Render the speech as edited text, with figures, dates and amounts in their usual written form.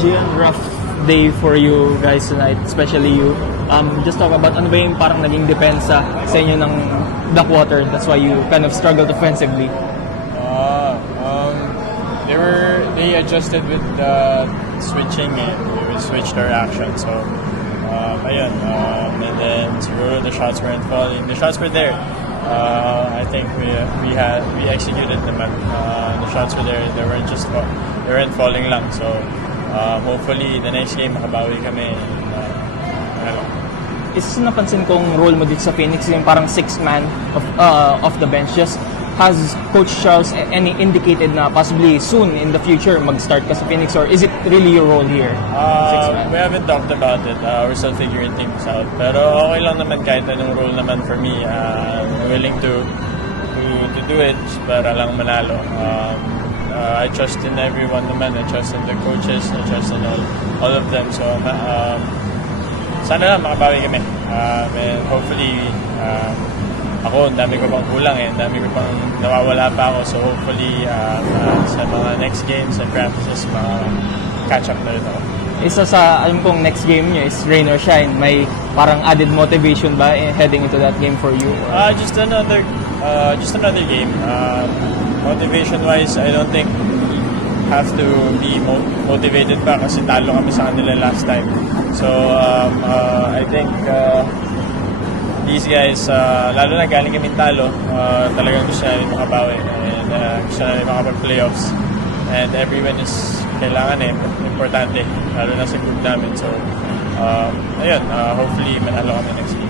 Gian, rough day for you guys tonight, especially you. Just talk about ano ba yung parang naging depensa sa inyo ng Blackwater. That's why you kind of struggled offensively. They adjusted with the switching and we switched our action. So, ayun. And then siguro the shots weren't falling. The shots were there. I think we executed them. The shots were there. They weren't falling lang. So, hopefully the next game makabawi kami. Isa napansin kong role mo dito sa Phoenix yung parang sixth man of the bench. Just has Coach Charles any indicated na possibly soon in the future mag-start ka sa Phoenix, or is it really your role here? Sixth man? We haven't talked about it. We're still figuring things out. Pero okay lang naman kahit anong role naman for me. I'm willing to do it para lang manalo. I trust in everyone naman. I trust in the coaches. I trust in all of them. So sana lang makabawi kami. And hopefully ako, ang dami ko pang kulang ang dami ko pang nawawala pa ako. So hopefully sa mga next games and practices catch up na rin ako. Isa sa alam kong next game niyo is rain or shine. May parang added motivation ba heading into that game for you? Just another game. Motivation-wise, I don't think have to be motivated pa kasi talo kami sa kanila last time. So I think these guys, lalo na galing kami talo, talagang gusto namin makabawi and gusto namin makapag-playoffs. And every win is kailangan importante, lalo na sa group namin. So, ayun, hopefully manalo kami next year.